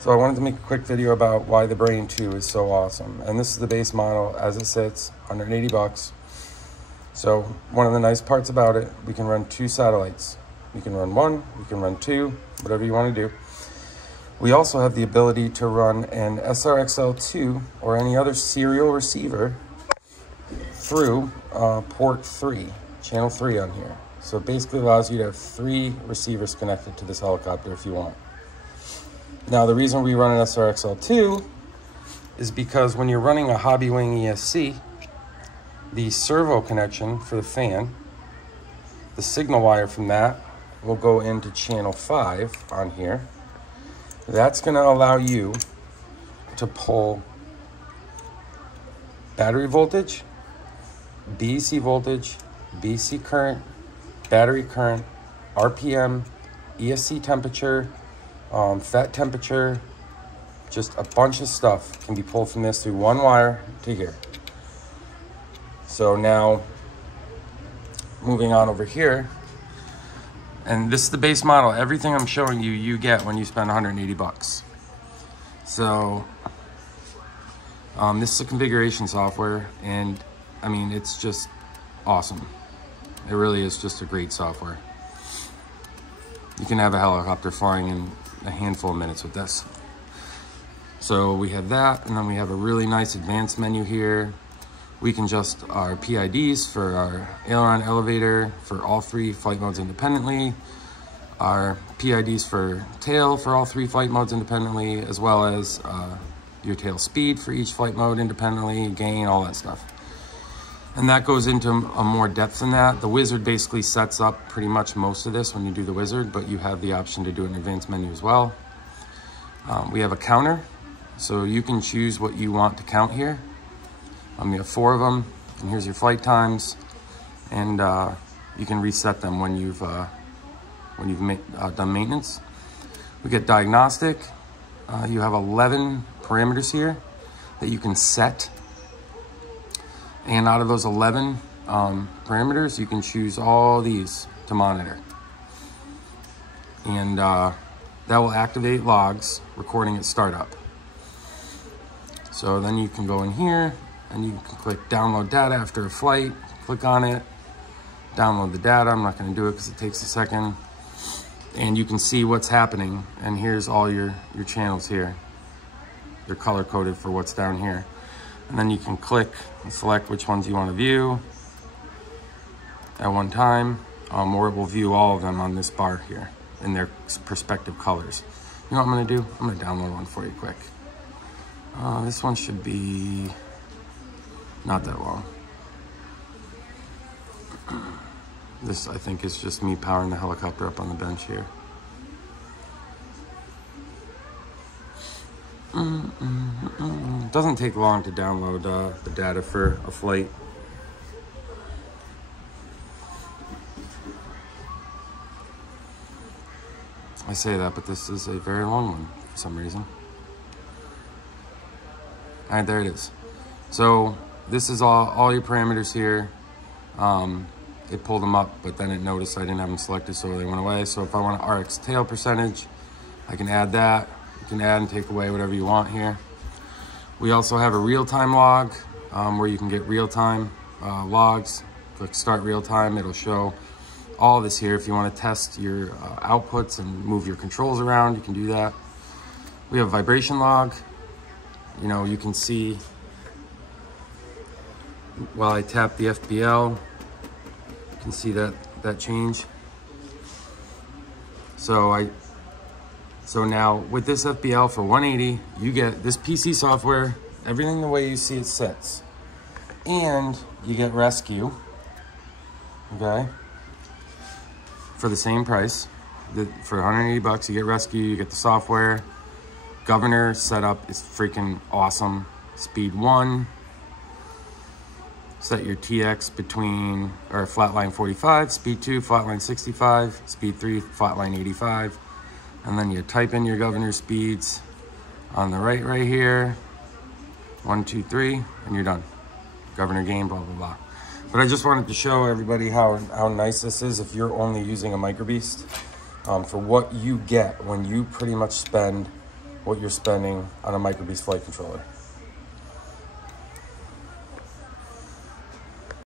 So I wanted to make a quick video about why the Brain 2 is so awesome. And this is the base model as it sits, 180 bucks. So one of the nice parts about it, we can run 2 satellites. You can run 1, you can run 2, whatever you want to do. We also have the ability to run an SRXL2 or any other serial receiver through port 3, channel 3 on here. So it basically allows you to have 3 receivers connected to this helicopter if you want. Now, the reason we run an SRXL2 is because when you're running a hobby wing ESC, the servo connection for the fan, the signal wire from that will go into channel 5 on here. That's going to allow you to pull battery voltage, BEC voltage, BEC current, battery current, RPM, ESC temperature, FET temperature, just a bunch of stuff can be pulled from this through one wire to here. So now, moving on over here, and this is the base model. Everything I'm showing you, you get when you spend 180 bucks. So, this is a configuration software, and I mean, it's just awesome. It really is just a great software. You can have a helicopter flying in a handful of minutes with this. So we have that, and then we have a really nice advanced menu here. We can adjust our PIDs for our aileron elevator for all 3 flight modes independently, our PIDs for tail for all 3 flight modes independently, as well as your tail speed for each flight mode independently, gain, all that stuff. And that goes into a more depth than that. The wizard basically sets up pretty much most of this when you do the wizard, but you have the option to do an advanced menu as well. We have a counter, so you can choose what you want to count here. We have 4 of them, and here's your flight times, and you can reset them when you've done maintenance. We get diagnostic. You have 11 parameters here that you can set. And out of those 11 parameters, you can choose all these to monitor. And that will activate logs recording at startup. So then you can go in here and you can click download data after a flight, click on it, download the data. I'm not gonna do it because it takes a second. And you can see what's happening. And here's all your channels here. They're color coded for what's down here. And then you can click and select which ones you want to view at one time, or it will view all of them on this bar here in their respective colors. You know what I'm going to do? I'm going to download one for you quick. This one should be not that long. This, I think, is just me powering the helicopter up on the bench here. It doesn't take long to download the data for a flight. I say that, but this is a very long one for some reason. All right, there it is. So this is all your parameters here. It pulled them up, but then it noticed I didn't have them selected, so they went away. So if I want an RX tail percentage, I can add that. You can add and take away whatever you want here. We also have a real-time log where you can get real-time logs. Click start real-time, it'll show all this here. If you want to test your outputs and move your controls around, you can do that. We have a vibration log. You know, you can see while I tap the FBL, you can see that change. So now with this FBL for 180, you get this PC software, everything the way you see it sits. And you get rescue, okay? For the same price. For 180 bucks, you get rescue, you get the software. Governor setup is freaking awesome. Speed 1. Set your TX between, or flatline 45, speed 2, flatline 65, speed 3, flatline 85. And then you type in your governor speeds on the right here. 1, 2, 3, and you're done. Governor gain, blah, blah, blah. But I just wanted to show everybody how nice this is if you're only using a MicroBeast. For what you get when you pretty much spend what you're spending on a MicroBeast flight controller.